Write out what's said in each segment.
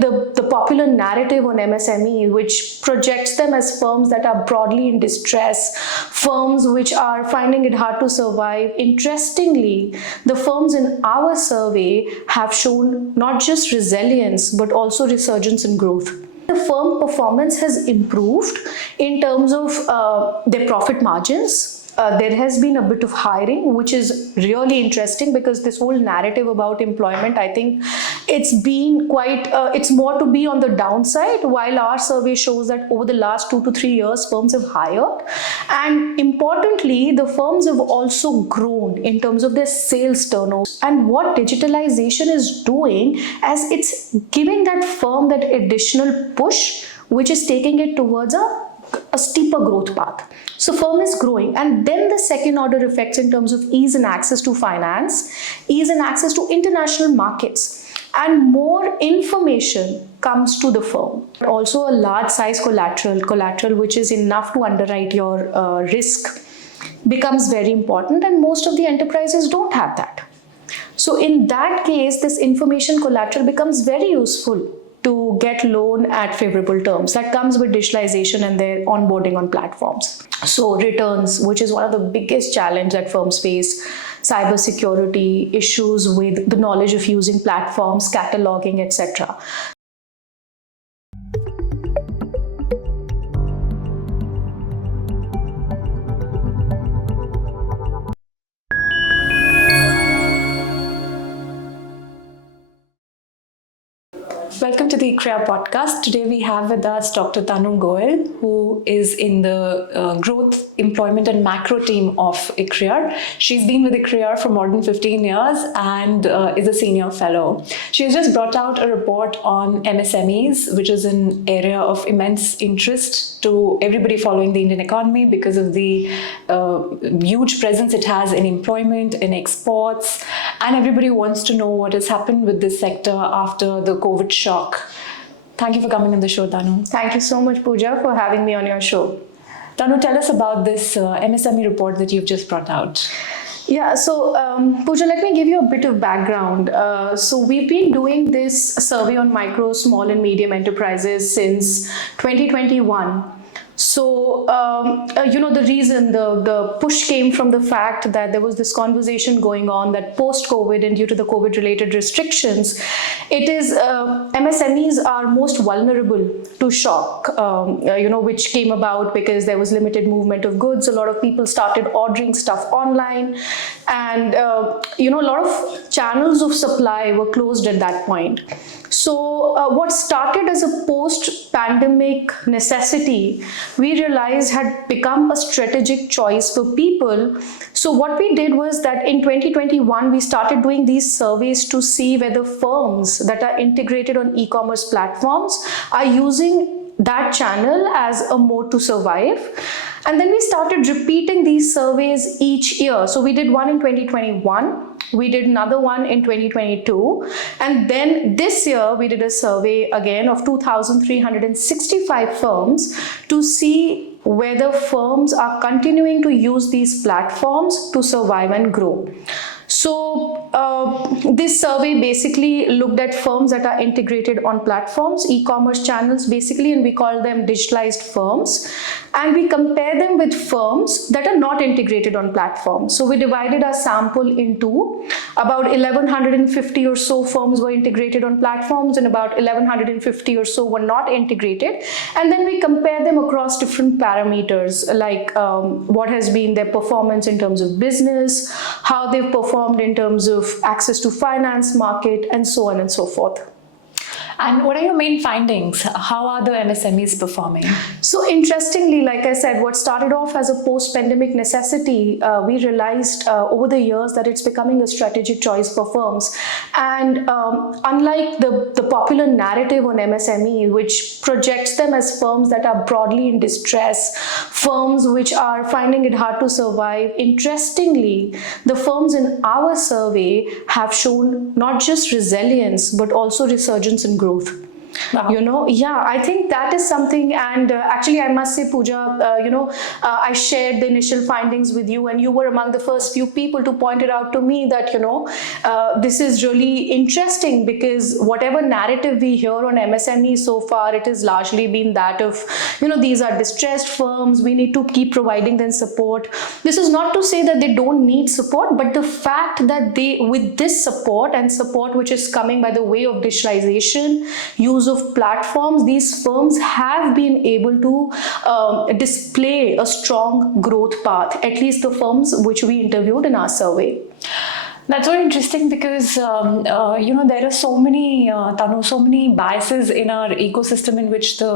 the popular narrative on MSME, which projects them as firms that are broadly in distress, firms which are finding it hard to survive, interestingly, the firms in our survey have shown not just resilience, but also resurgence in growth. The firm performance has improved in terms of their profit margins. There has been a bit of hiring, which is really interesting because this whole narrative about employment, I think it's been quite, it's more to be on the downside, while our survey shows that over the last 2 to 3 years, firms have hired. And importantly, the firms have also grown in terms of their sales turnover. And what digitalization is doing, as it's giving that firm that additional push, which is taking it towards a steeper growth path. So firm is growing, and then the second order effects in terms of ease and access to finance, ease and access to international markets, and more information comes to the firm. Also a large size collateral which is enough to underwrite your risk becomes very important, and most of the enterprises don't have that. So in that case, this information collateral becomes very useful to get loan at favorable terms. That comes with digitalization and their onboarding on platforms. So returns, which is one of the biggest challenges that firms face, cybersecurity, issues with the knowledge of using platforms, cataloging, etc. Welcome to the ICRIER podcast. Today we have with us Dr. Tanu Goyal, who is in the Growth, Employment and Macro team of ICRIER. She's been with ICRIER for more than 15 years and is a senior fellow. She has just brought out a report on MSMEs, which is an area of immense interest to everybody following the Indian economy because of the huge presence it has in employment, in exports, and everybody wants to know what has happened with this sector after the COVID shock. Thank you for coming on the show, Tanu. Thank you so much, Puja, for having me on your show. Tanu, tell us about this MSME report that you've just brought out. Yeah, so Puja, let me give you a bit of background. So we've been doing this survey on micro, small and medium enterprises since 2021. So, the reason, the push came from the fact that there was this conversation going on that post-COVID and due to the COVID-related restrictions, it is MSMEs are most vulnerable to shock, which came about because there was limited movement of goods. A lot of people started ordering stuff online, and a lot of channels of supply were closed at that point. So what started as a post-pandemic necessity, we realized had become a strategic choice for people. So what we did was that in 2021, we started doing these surveys to see whether firms that are integrated on e-commerce platforms are using that channel as a mode to survive. And then we started repeating these surveys each year. So we did one in 2021. We did another one in 2022. And then this year, we did a survey again of 2,365 firms to see whether firms are continuing to use these platforms to survive and grow. So this survey basically looked at firms that are integrated on platforms, e-commerce channels basically, and we call them digitalized firms. And we compare them with firms that are not integrated on platforms. So we divided our sample into about 1,150 or so firms were integrated on platforms and about 1,150 or so were not integrated. And then we compare them across different parameters like what has been their performance in terms of business, how they've performed in terms of access to finance market, and so on and so forth. And what are your main findings? How are the MSMEs performing? So interestingly, like I said, what started off as a post-pandemic necessity, we realized over the years that it's becoming a strategic choice for firms. And unlike the popular narrative on MSME, which projects them as firms that are broadly in distress, firms which are finding it hard to survive, interestingly, the firms in our survey have shown not just resilience, but also resurgence in growth. Wow. Yeah, I think that is something. And actually, I must say, Pooja, I shared the initial findings with you, and you were among the first few people to point it out to me that, this is really interesting, because whatever narrative we hear on MSME so far, it has largely been that of, these are distressed firms, we need to keep providing them support. This is not to say that they don't need support, but the fact that with this support and support which is coming by the way of digitalization, use of platforms, these firms have been able to display a strong growth path, at least the firms which we interviewed in our survey. That's very interesting because there are so many Tanu, so many biases in our ecosystem in which the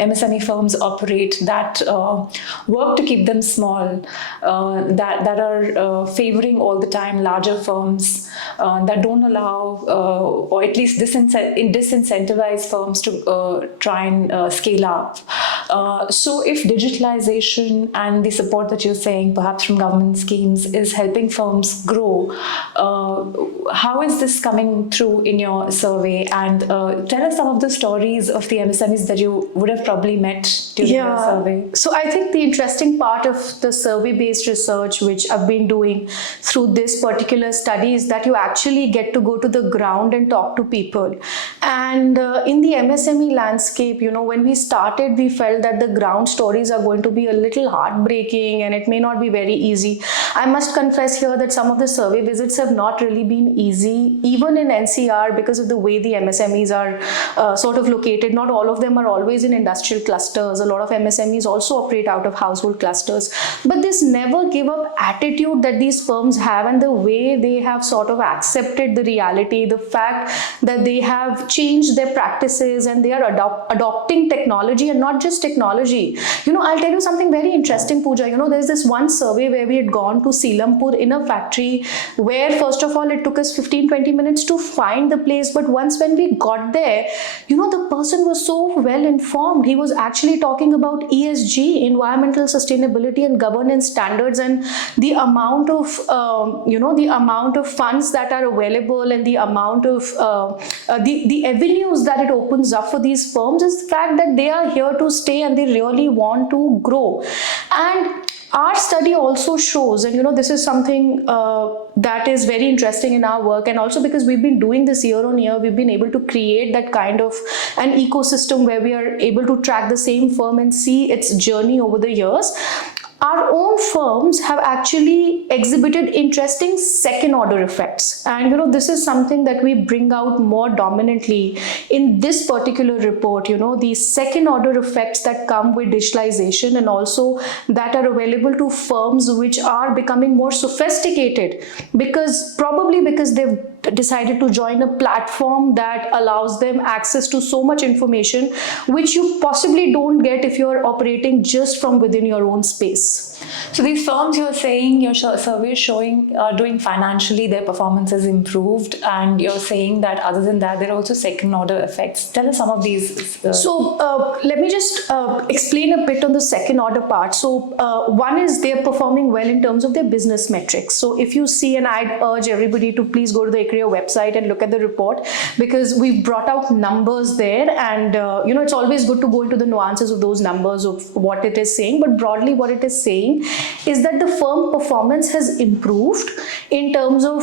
MSME firms operate that work to keep them small, that are favoring all the time larger firms, that don't allow or at least disincentivize firms to try and scale up. So if digitalization and the support that you're saying, perhaps from government schemes, is helping firms grow, how is this coming through in your survey? And tell us some of the stories of the MSMEs that you would have probably met during your survey. So I think the interesting part of the survey-based research which I've been doing through this particular study is that you actually get to go to the ground and talk to people. And in the MSME landscape, when we started, we felt that the ground stories are going to be a little heartbreaking and it may not be very easy. I must confess here that some of the survey visits have not really been easy, even in NCR, because of the way the MSMEs are sort of located. Not all of them are always in industrial clusters. A lot of MSMEs also operate out of household clusters. But this never give up attitude that these firms have, and the way they have sort of accepted the reality, the fact that they have changed their practices and they are adopting technology, and not just technology. I'll tell you something very interesting, Pooja. There's this one survey where we had gone to Silampur in a factory where, first of all, it took us 15-20 minutes to find the place. But once when we got there, the person was so well informed. He was actually talking about ESG, environmental sustainability and governance standards, and the amount of, the amount of funds that are available, and the amount of the avenues that it opens up for these firms, is the fact that they are here to stay and they really want to grow. And our study also shows, and this is something that is very interesting in our work, and also because we've been doing this year on year, we've been able to create that kind of an ecosystem where we are able to track the same firm and see its journey over the years. Our own firms have actually exhibited interesting second-order effects. And this is something that we bring out more dominantly in this particular report, the second-order effects that come with digitalization, and also that are available to firms which are becoming more sophisticated, probably because they've decided to join a platform that allows them access to so much information which you possibly don't get if you're operating just from within your own space. So these firms, you're saying, your survey is showing are doing financially, their performance has improved, and you're saying that other than that, there are also second order effects. Tell us some of these. So let me just explain a bit on the second order part. So one is they're performing well in terms of their business metrics. So if you see, and I'd urge everybody to please go to the ICRIER website and look at the report, because we've brought out numbers there, and it's always good to go into the nuances of those numbers of what it is saying. But broadly, what it is saying is that the firm performance has improved in terms of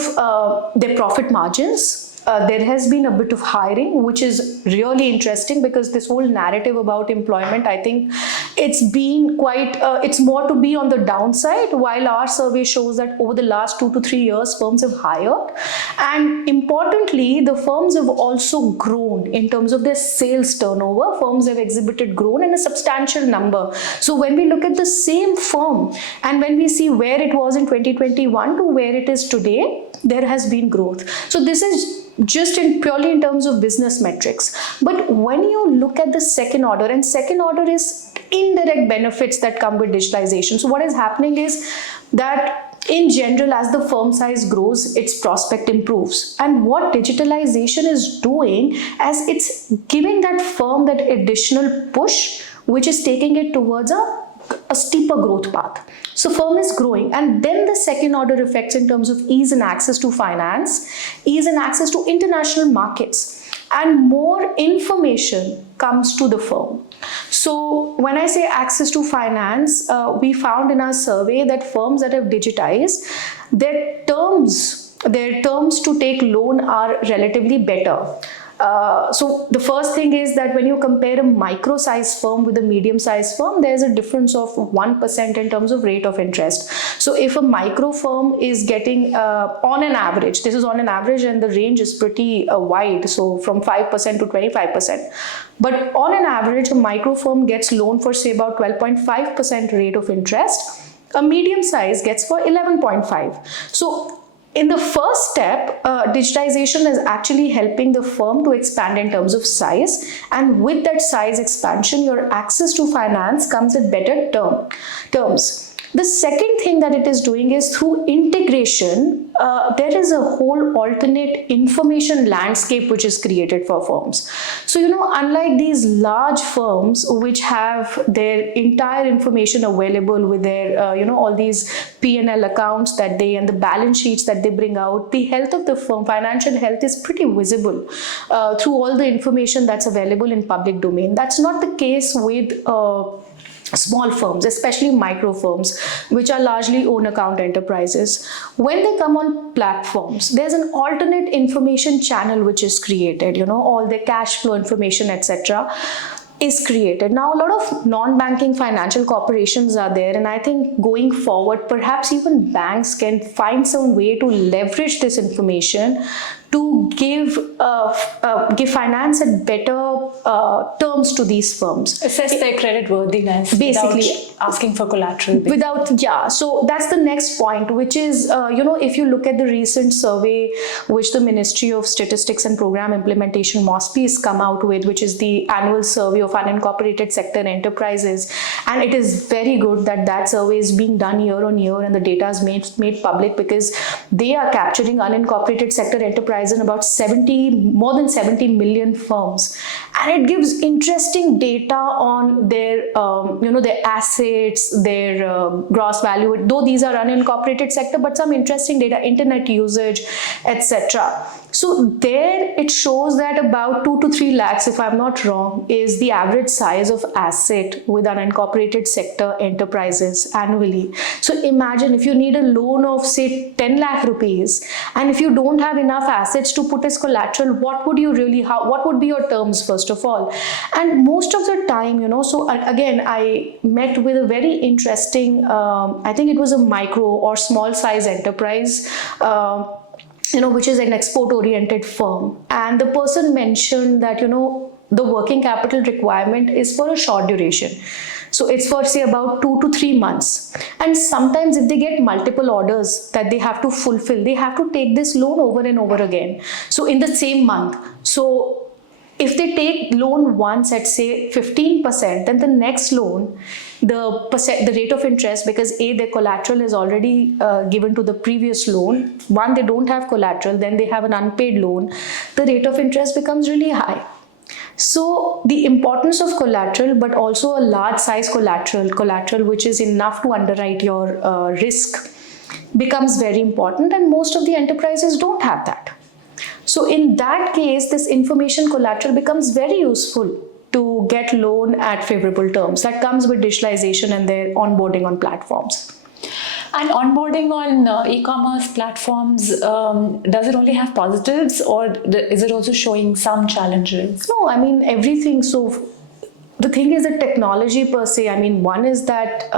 their profit margins. There has been a bit of hiring, which is really interesting, because this whole narrative about employment, I think it's been quite, it's more to be on the downside, while our survey shows that over the last 2 to 3 years, firms have hired. And importantly, the firms have also grown in terms of their sales turnover. Firms have exhibited growth in a substantial number. So when we look at the same firm, and when we see where it was in 2021 to where it is today, there has been growth. So this is just purely in terms of business metrics. But when you look at the second order, and second order is indirect benefits that come with digitalization. So what is happening is that in general, as the firm size grows, its prospect improves. And what digitalization is doing, as it's giving that firm that additional push, which is taking it towards a steeper growth path. So firm is growing, and then the second order effects in terms of ease and access to finance, ease and access to international markets. and more information comes to the firm. So when I say access to finance, we found in our survey that firms that have digitized, their terms to take loan are relatively better. So the first thing is that when you compare a micro-sized firm with a medium-sized firm, there's a difference of 1% in terms of rate of interest. So if a micro firm is getting, on an average, this is on an average and the range is pretty wide, so from 5% to 25%. But on an average, a micro firm gets loan for say about 12.5% rate of interest. A medium size gets for 11.5. So in the first step, digitization is actually helping the firm to expand in terms of size, and with that size expansion, your access to finance comes at better terms. The second thing that it is doing is through integration, there is a whole alternate information landscape which is created for firms. So, unlike these large firms which have their entire information available with their, all these P&L accounts that and the balance sheets that they bring out, the health of the firm, financial health is pretty visible through all the information that's available in public domain. That's not the case with small firms, especially micro firms, which are largely own account enterprises. When they come on platforms, there's an alternate information channel which is created, all their cash flow information, etc. is created. Now, a lot of non-banking financial corporations are there, and I think going forward, perhaps even banks can find some way to leverage this information to give finance at better terms to these firms. Assess their credit worthiness basically without asking for collateral. So that's the next point, which is, if you look at the recent survey which the Ministry of Statistics and Program Implementation MSME has come out with, which is the annual survey of unincorporated sector enterprises, and it is very good that survey is being done year on year and the data is made public, because they are capturing unincorporated sector enterprises in about more than 70 million firms, and it gives interesting data on their their assets, their gross value, though these are unincorporated sector, but some interesting data, internet usage, etc. So there it shows that about 2 to 3 lakhs, if I'm not wrong, is the average size of asset with unincorporated sector enterprises annually. So imagine if you need a loan of say 10 lakh rupees, and if you don't have enough assets to put as collateral, what would be your terms first of all? And most of the time, so again, I met with a very interesting, I think it was a micro or small size enterprise, which is an export-oriented firm. And the person mentioned that, the working capital requirement is for a short duration. So it's for say about 2 to 3 months. And sometimes if they get multiple orders that they have to fulfill, they have to take this loan over and over again. So in the same month. So if they take loan once at say 15%, then the next loan, the rate of interest, because their collateral is already given to the previous loan. One, they don't have collateral, then they have an unpaid loan. The rate of interest becomes really high. So the importance of collateral, but also a large size collateral which is enough to underwrite your risk, becomes very important, and most of the enterprises don't have that. So in that case, this information collateral becomes very useful to get loan at favorable terms. That comes with digitalization and their onboarding on platforms. And onboarding on e-commerce platforms, does it only have positives, or is it also showing some challenges? No, I mean everything. So the thing is that technology per se, I mean, one is that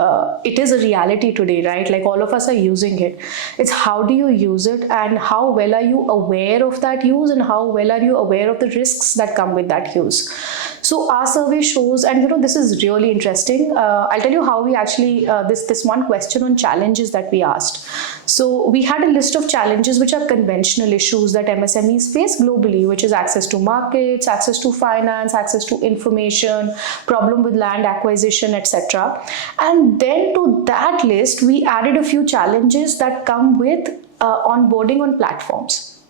it is a reality today, right? Like all of us are using it. It's how do you use it, and how well are you aware of that use, and how well are you aware of the risks that come with that use. So our survey shows, and this is really interesting. I'll tell you how we actually, this one question on challenges that we asked. So we had a list of challenges which are conventional issues that MSMEs face globally, which is access to markets, access to finance, access to information, problem with land acquisition, etc. And then to that list, we added a few challenges that come with onboarding on platforms.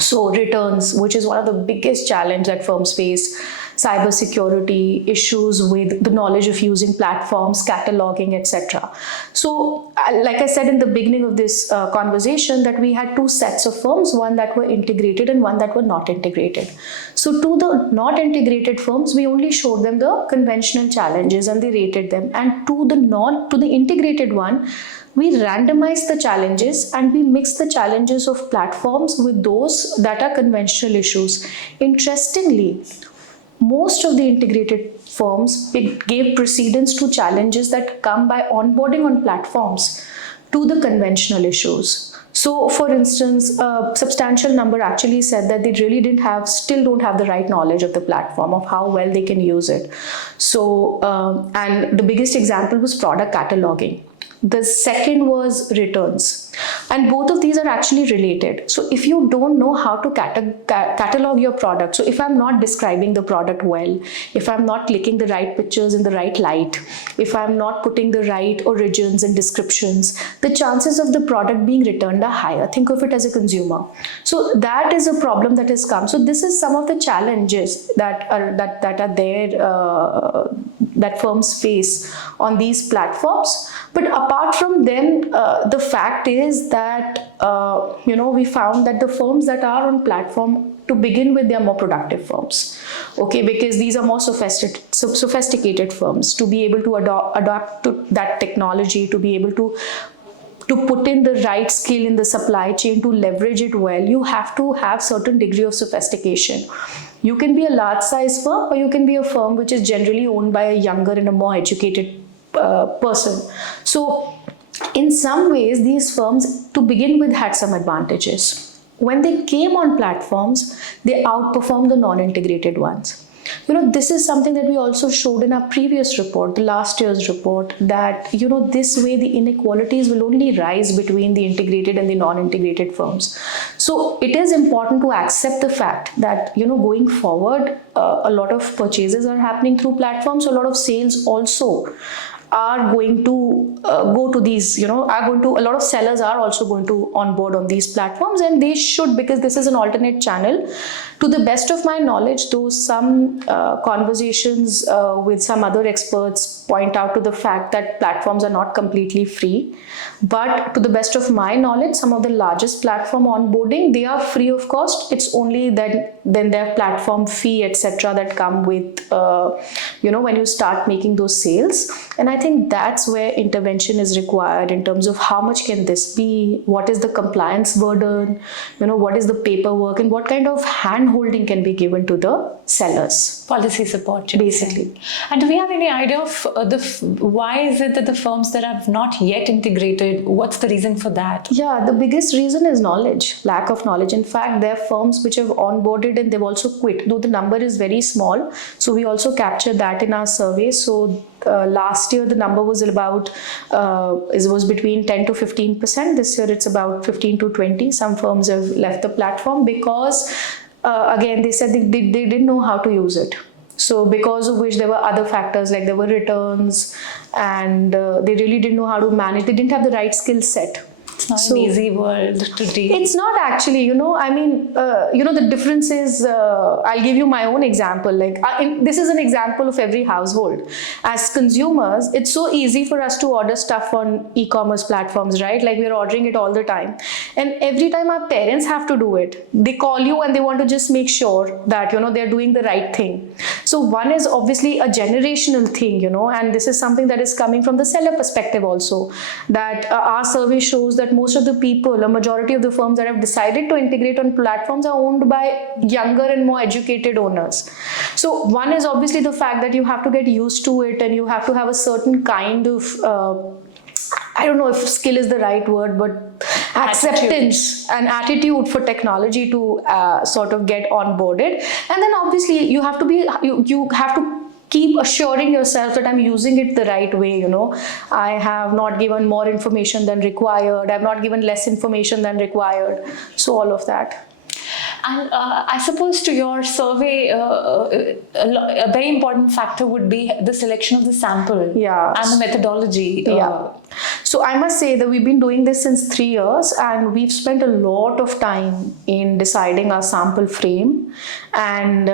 So returns, which is one of the biggest challenge that firms face, cybersecurity, issues with the knowledge of using platforms, cataloging, etc. So, like I said in the beginning of this conversation, that we had two sets of firms, one that were integrated and one that were not integrated. So, to the not integrated firms, we only showed them the conventional challenges and they rated them. And to the integrated one, we randomize the challenges and we mix the challenges of platforms with those that are conventional issues. Interestingly, most of the integrated firms gave precedence to challenges that come by onboarding on platforms to the conventional issues. So, for instance, a substantial number actually said that they really still don't have the right knowledge of the platform, of how well they can use it. So, and the biggest example was product cataloging. The second was returns. And both of these are actually related. So if you don't know how to catalog your product, so if I'm not describing the product well, if I'm not clicking the right pictures in the right light, if I'm not putting the right origins and descriptions, the chances of the product being returned are higher. Think of it as a consumer. So that is a problem that has come. So this is some of the challenges that are there that firms face on these platforms. But apart from them, the fact is that we found that the firms that are on platform, to begin with, they are more productive firms. Okay, because these are more sophisticated firms. To be able to adapt to that technology, to be able to put in the right skill in the supply chain, to leverage it well, you have to have certain degree of sophistication. You can be a large size firm, or you can be a firm which is generally owned by a younger and a more educated person. So in some ways, these firms to begin with had some advantages. When they came on platforms, they outperformed the non-integrated ones. This is something that we also showed in our previous report, the last year's report, that, this way the inequalities will only rise between the integrated and the non-integrated firms. So it is important to accept the fact that, going forward, a lot of purchases are happening through platforms. So a lot of sales also are going to go to these, a lot of sellers are also going to onboard on these platforms, and they should, because this is an alternate channel. To the best of my knowledge, though some conversations with some other experts point out to the fact that platforms are not completely free. But to the best of my knowledge, some of the largest platform onboarding, they are free of cost. It's only that then their platform fee, etc., that come with, when you start making those sales. And I think that's where intervention is required in terms of how much can this be, what is the compliance burden, what is the paperwork, and what kind of hand-holding can be given to the sellers. Policy support, basically. And do we have any idea of why is it that the firms that have not yet integrated, what's the reason for that? Yeah, the biggest reason is knowledge, lack of knowledge. In fact, there are firms which have onboarded and they've also quit, though the number is very small. So we also captured that in our survey. So last year the number was about it was between 10 to 15%. This year it's about 15 to 20. Some firms have left the platform because again, they said they didn't know how to use it. So because of which there were other factors, like there were returns, and they really didn't know how to manage. They didn't have the right skill set. It's not an easy world to deal. It's not actually, the difference is, I'll give you my own example. This is an example of every household. As consumers, it's so easy for us to order stuff on e-commerce platforms, right? Like we're ordering it all the time. And every time our parents have to do it, they call you and they want to just make sure that, they're doing the right thing. So one is obviously a generational thing, and this is something that is coming from the seller perspective also, that our survey shows that most of the people, a majority of the firms that have decided to integrate on platforms are owned by younger and more educated owners. So one is obviously the fact that you have to get used to it and you have to have a certain kind of I don't know if skill is the right word, but acceptance and attitude for technology to sort of get onboarded. And then obviously you have to keep assuring yourself that I'm using it the right way. I have not given more information than required. I've not given less information than required. So all of that. And I suppose to your survey, a very important factor would be the selection of the sample Yeah. and the methodology. Yeah. So I must say that we've been doing this since 3 years, and we've spent a lot of time in deciding our sample frame. And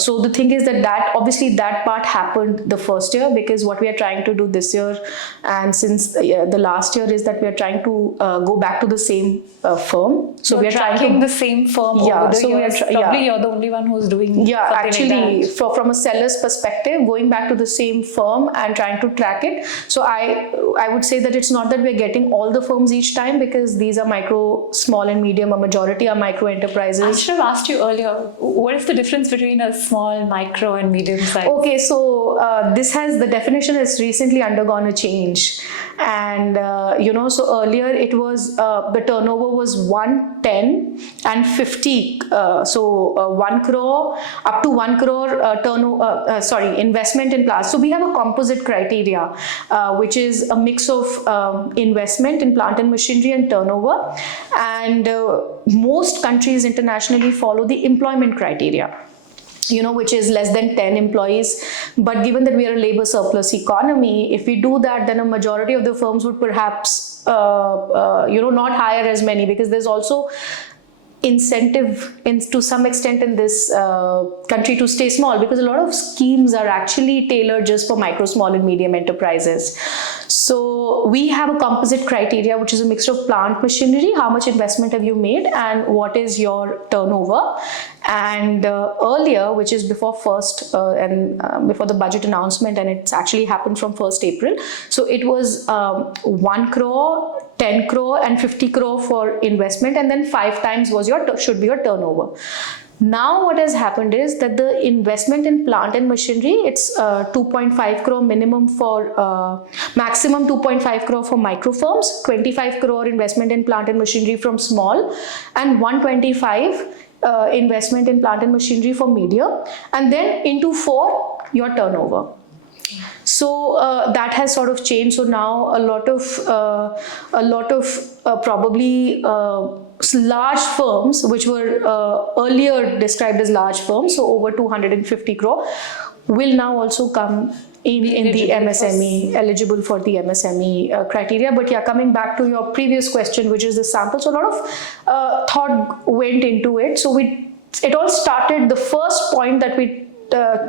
so the thing is that obviously that part happened the first year, because what we are trying to do this year and since the last year is that we are trying to go back to the same firm. So we are tracking the same firm over the years. Probably you're the only one who's doing actually like that. From a seller's perspective, going back to the same firm and trying to track it. So I would say that it's not that we're getting all the firms each time, because these are micro, small and medium. A majority are micro enterprises. I should have asked you earlier, what is the difference between a small, micro and medium size? Okay, so the definition has recently undergone a change. And so earlier it was the turnover was 1, 10 and 50. 1 crore up to 1 crore investment in plants. So we have a composite criteria, which is a mix of investment in plant and machinery and turnover. And most countries internationally follow the employment criteria, which is less than 10 employees. But given that we are a labor surplus economy, if we do that, then a majority of the firms would perhaps, not hire as many, because there's also incentive to some extent in this country to stay small, because a lot of schemes are actually tailored just for micro, small and medium enterprises. So we have a composite criteria, which is a mixture of plant, machinery, how much investment have you made, and what is your turnover. And earlier, which is before before the budget announcement, and it's actually happened from 1st April. So it was 1 crore, 10 crore and 50 crore for investment, and then 5 times should be your turnover. Now what has happened is that the investment in plant and machinery, it's 2.5 crore minimum for maximum 2.5 crore for micro firms, 25 crore investment in plant and machinery from small, and 125 investment in plant and machinery for medium, and then into 4 your turnover. So that has sort of changed. So now a lot of probably large firms, which were earlier described as large firms, so over 250 crore, will now also come in the MSME, eligible for the MSME criteria. But yeah, coming back to your previous question, which is the sample, so a lot of thought went into it. So it all started, the first point that we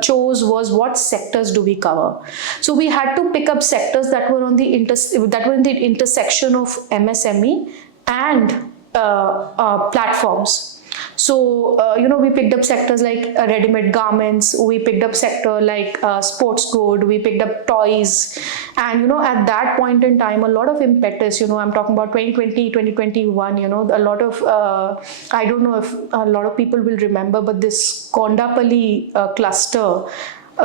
chose was what sectors do we cover. So we had to pick up sectors that were in the intersection of MSME and platforms. So we picked up sectors like ready-made garments, we picked up sector like sports good, we picked up toys, and at that point in time, a lot of impetus, I'm talking about 2020, 2021, a lot of I don't know if a lot of people will remember, but this Kondapalli cluster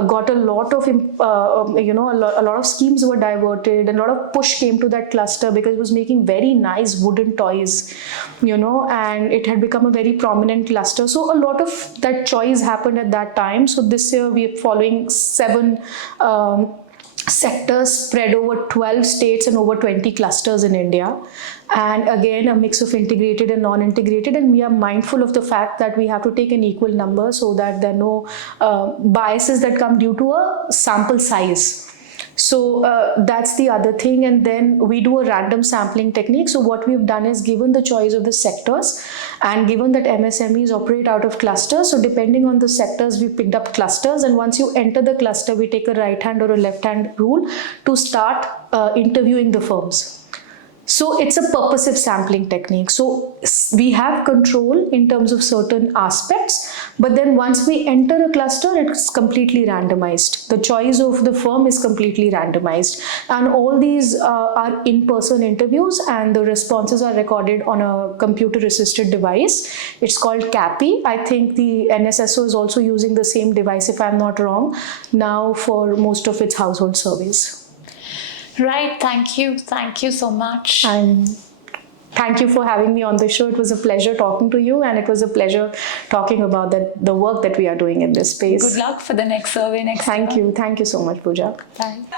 got a lot of a lot of schemes were diverted, and a lot of push came to that cluster because it was making very nice wooden toys, and it had become a very prominent cluster. So a lot of that choice happened at that time. So this year we are following 7 sectors spread over 12 states and over 20 clusters in India. And again, a mix of integrated and non-integrated. And we are mindful of the fact that we have to take an equal number so that there are no biases that come due to a sample size. So that's the other thing. And then we do a random sampling technique. So what we've done is given the choice of the sectors, and given that MSMEs operate out of clusters, so depending on the sectors, we picked up clusters. And once you enter the cluster, we take a right hand or a left hand rule to start interviewing the firms. So it's a purposive sampling technique. So we have control in terms of certain aspects, but then once we enter a cluster, it's completely randomized. The choice of the firm is completely randomized. And all these are in-person interviews, and the responses are recorded on a computer-assisted device. It's called CAPI. I think the NSSO is also using the same device, if I'm not wrong, now for most of its household surveys. Right. Thank you. Thank you so much. And thank you for having me on the show. It was a pleasure talking to you, and it was a pleasure talking about the work that we are doing in this space. Good luck for the next survey next year. Thank you. Thank you so much, Puja. Thanks.